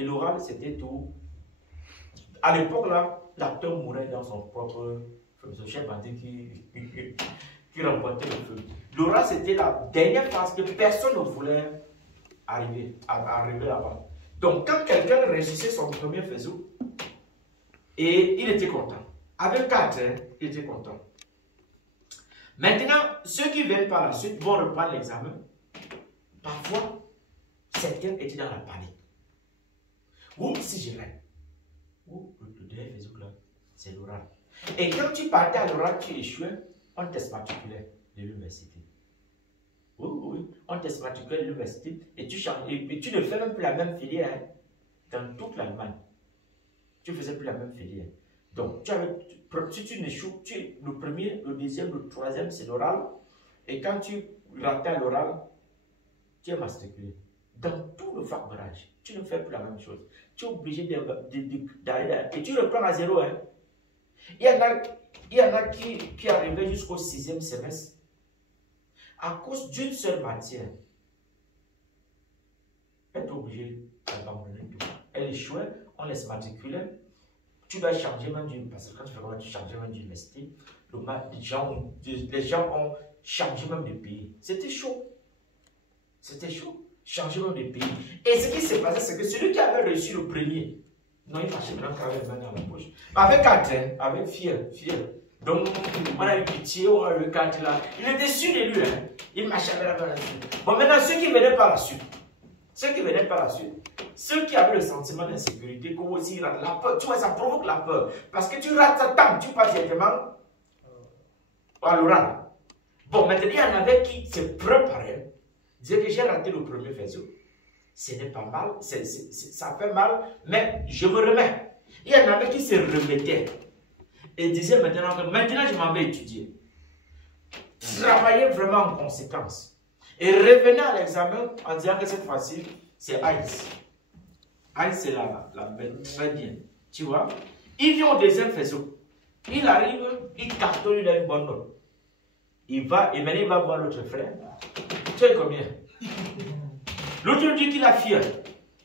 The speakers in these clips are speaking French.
Et l'oral, c'était tout. À l'époque, là, l'acteur mourait dans son propre film. Ce chef bandit qui remportait le film. L'oral, c'était la dernière phase que personne ne voulait arriver là-bas. Donc, quand quelqu'un réussissait son premier faisceau, et il était content. Avec 4, il était content. Maintenant, ceux qui viennent par la suite vont reprendre l'examen. Parfois, certains étaient dans la panique. Ou si je rêve. Ou le dernier faisceau là, c'est l'oral. Et quand tu partais à l'oral, tu échouais, on t'exmatriculait de l'université. Oui, on t'exmatriculait de l'université et tu ne fais même plus la même filière dans toute l'Allemagne. Tu ne faisais plus la même filière. Donc, si tu n'échoues, le premier, le deuxième, le troisième, c'est l'oral. Et quand tu ratais à l'oral, tu es matriculé. Dans tout le fac barrage, tu ne fais plus la même chose. Tu es obligé d'aller là. Et tu reprends à zéro. Hein. Il y en a qui arrivaient jusqu'au 6e semestre à cause d'une seule matière. Elle est obligée d'abandonner tout. Elle échouait, on laisse matriculer. Tu dois changer même d'une... Parce que quand tu fais comment tu changes même d'université, les gens ont changé même de pays. C'était chaud. C'était chaud. Changer même de pays. Et ce qui s'est passé, c'est que celui qui avait reçu le premier, non, il marchait maintenant avec la main dans la poche. Avec 4, hein, avec fier. Donc, on a eu pitié, on a eu le 4 là. Il était sûr de lui, hein. Il marchait avec la main dans la poche. Bon, maintenant, ceux qui venaient par la suite, ceux qui avaient le sentiment d'insécurité, comme aussi la peur, tu vois, ça provoque la peur. Parce que tu rates ta table, tu passes directement à l'oral. Bon, maintenant, il y en avait qui se préparaient, disaient que j'ai raté le premier faisceau. Ce n'est pas mal, ça fait mal, mais je me remets. Il y en avait qui se remettaient et disaient maintenant je m'en vais étudier. Travailler vraiment en conséquence. Et revenir à l'examen en disant que cette fois-ci, c'est Heinz. Heinz, c'est la bête, très bien. Tu vois? Il vient au deuxième faisceau. Il arrive, il cartonne, il a une bonne note. Il va, et maintenant il va voir l'autre frère. Tu sais combien? L'autre dit qu'il a fier.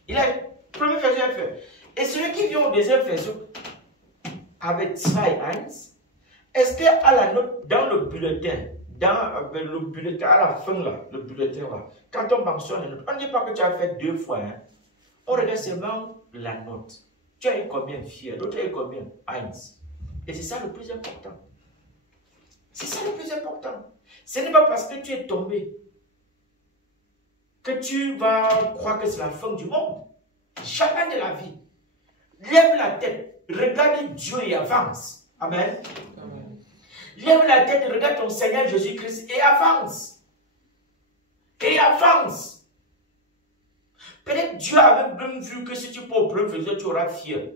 Il a le premier faisceau à faire. Et celui qui vient au deuxième faisceau, avec 2 Heinz, est-ce qu'à la note, dans le bulletin, à la fin là, le bulletin là, quand on mentionne les notes, on ne dit pas que tu as fait 2 fois. Hein. On regarde seulement la note. Tu as eu combien fier, l'autre a eu combien Heinz. Et c'est ça le plus important. C'est ça le plus important. Ce n'est pas parce que tu es tombé que tu vas croire que c'est la fin du monde. Jamais de la vie. Lève la tête, regarde Dieu et avance. Amen. Amen. Lève la tête, regarde ton Seigneur Jésus-Christ et avance. Et avance. Peut-être Dieu avait même vu que si tu peux au premier faisceau, tu auras fier.